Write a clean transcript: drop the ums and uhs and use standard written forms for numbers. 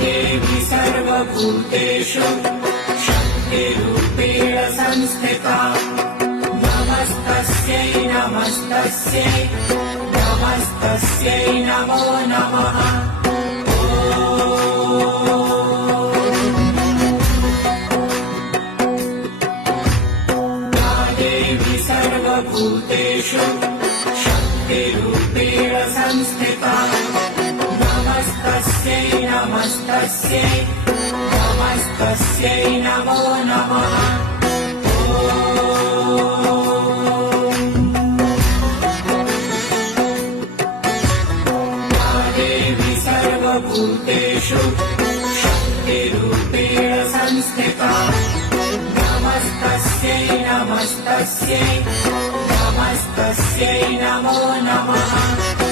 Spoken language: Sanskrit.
देवी सर्वभूतेषु शक्तिरूपेण संस्थिता नमस्तस्यै नमस्तस्यै नमस्तस्यै नमो नमः। देवी सर्वभूतेषु शक्तिरूपेण संस्थिता नमस्तस्यै नमस्तस्यै नमस्तस्यै नमो नमः। देवी सर्वभूतेषु शक्तिरूपेण संस्थिता नमस्तस्यै नमस्तस्यै नमस्तस्यै नमो नमः।